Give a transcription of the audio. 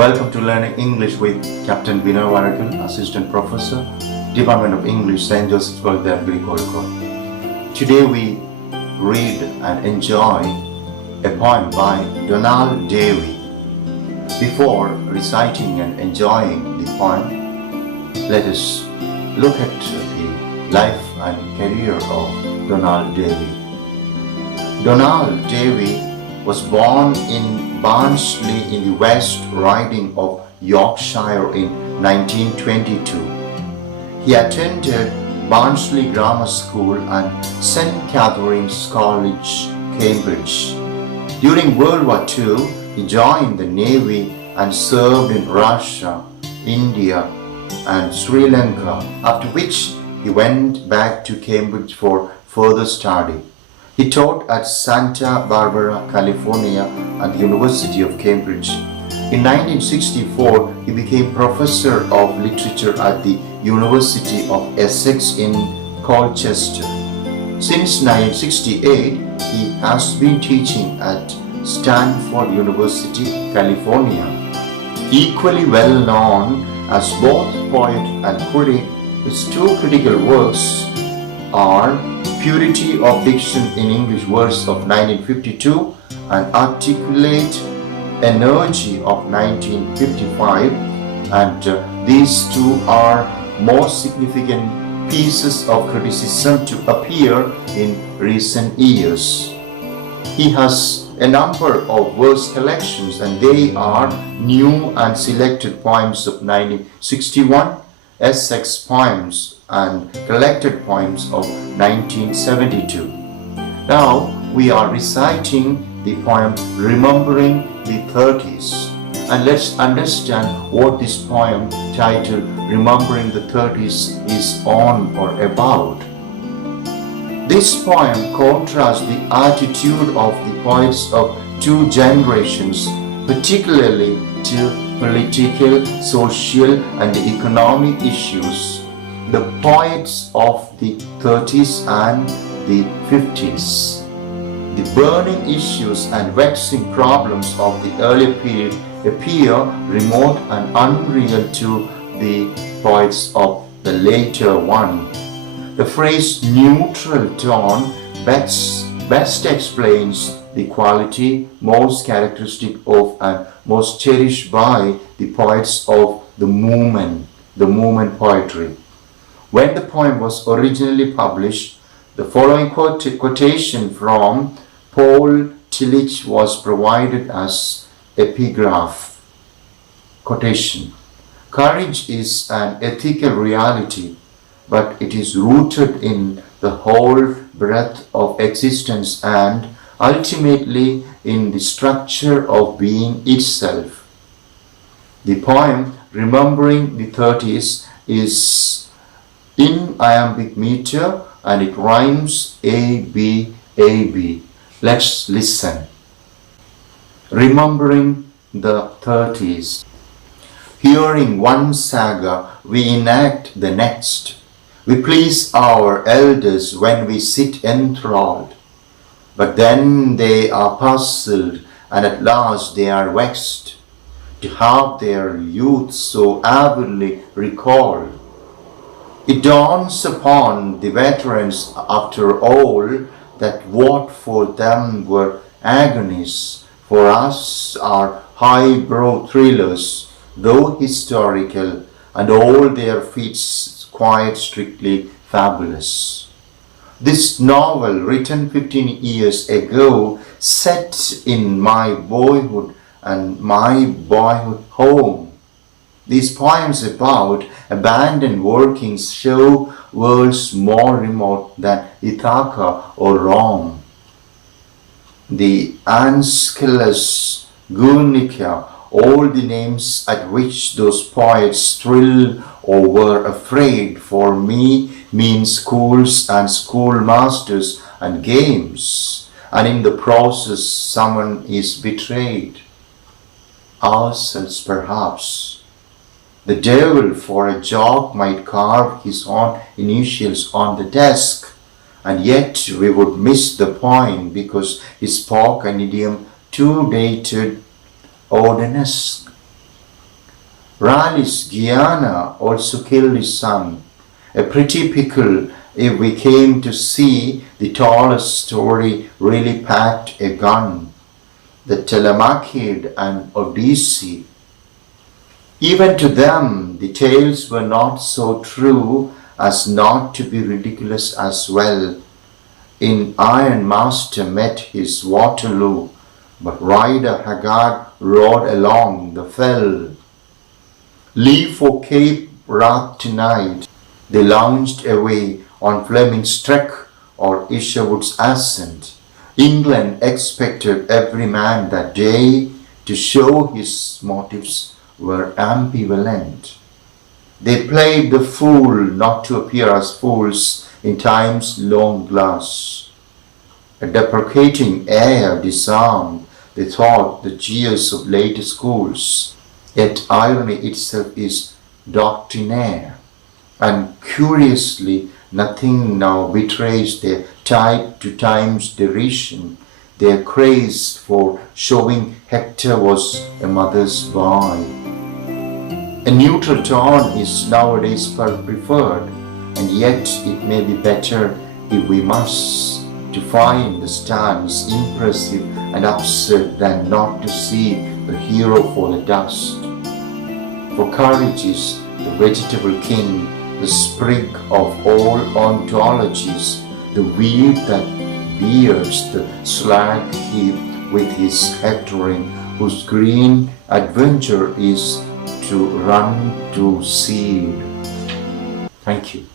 Welcome to Learning English with Captain Binoy Varakil, Assistant Professor, Department of English, St. Joseph's Davie, Kolikot. Today we read and enjoy a poem by Donald Davie. Before reciting and enjoying the poem, let us look at the life and career of Donald Davie. Donald Davie was born in Barnsley in the West Riding of Yorkshire in 1922. He attended Barnsley Grammar School and St. Catherine's College, Cambridge. During World War II, he joined the Navy and served in Russia, India, and Sri Lanka, after which he went back to Cambridge for further study. He taught at Santa Barbara, California, and the University of Cambridge. In 1964, he became professor of literature at the University of Essex in Colchester. Since 1968, he has been teaching at Stanford University, California. Equally well known as both poet and critic, his two critical works are Purity of Diction in English Verse of 1952 and Articulate Energy of 1955, and these two are most significant pieces of criticism to appear in recent years. He has a number of verse collections, and they are New and Selected Poems of 1961, Essex Poems, and Collected Poems of 1972. Now we are reciting the poem Remembering the Thirties, and let's understand what this poem titled Remembering the Thirties is on or about. This poem contrasts the attitude of the poets of two generations, particularly to political, social, and economic issues. The poets of the 30s and the 50s. The burning issues and vexing problems of the earlier period appear remote and unreal to the poets of the later one. The phrase neutral tone best explains the quality most characteristic of and most cherished by the poets of the movement poetry. When the poem was originally published, the following quotation from Paul Tillich was provided as epigraph. Quotation: Courage is an ethical reality, but it is rooted in the whole breadth of existence and ultimately in the structure of being itself. The poem Remembering the Thirties is in iambic meter and it rhymes A, B, A, B. Let's listen. Remembering the Thirties. Hearing one saga, we enact the next. We please our elders when we sit enthralled. But then they are puzzled, and at last they are vexed to have their youth so avidly recalled. It dawns upon the veterans after all that what for them were agonies, for us are highbrow thrillers, though historical, and all their feats quite strictly fabulous. This novel, written 15 years ago, set in my boyhood and my boyhood home. These poems about abandoned workings show worlds more remote than Ithaca or Rome. The Aeschylus, Guernica, all the names at which those poets thrilled or were afraid for me mean schools and schoolmasters and games, and in the process someone is betrayed. Ourselves perhaps. The devil for a joke might carve his own initials on the desk, and yet we would miss the point because he spoke an idiom too dated, Odenesque. Raleigh's Guiana also killed his son. A pretty pickle if we came to see the tallest story really packed a gun. The Telemachid and Odyssey. Even to them, the tales were not so true as not to be ridiculous as well. In Iron Master met his Waterloo, but Rider Haggard rode along the fell. Leave for Cape Wrath tonight. They lounged away on Fleming's Trek or Isherwood's Ascent. England expected every man that day to show his motives were ambivalent. They played the fool not to appear as fools in time's long glass. A deprecating air disarmed, they thought, the jeers of later schools. Yet irony itself is doctrinaire, and curiously nothing now betrays their tied to time's derision. Their craze for showing Hector was a mother's boy. A neutral tone is nowadays preferred, and yet it may be better if we must to find the stance impressive and absurd than not to see the hero for the dust. For courage is the vegetable king, the sprig of all ontologies, the weed that bears the slag heap with his hectoring, whose green adventure is to run to seed. Thank you.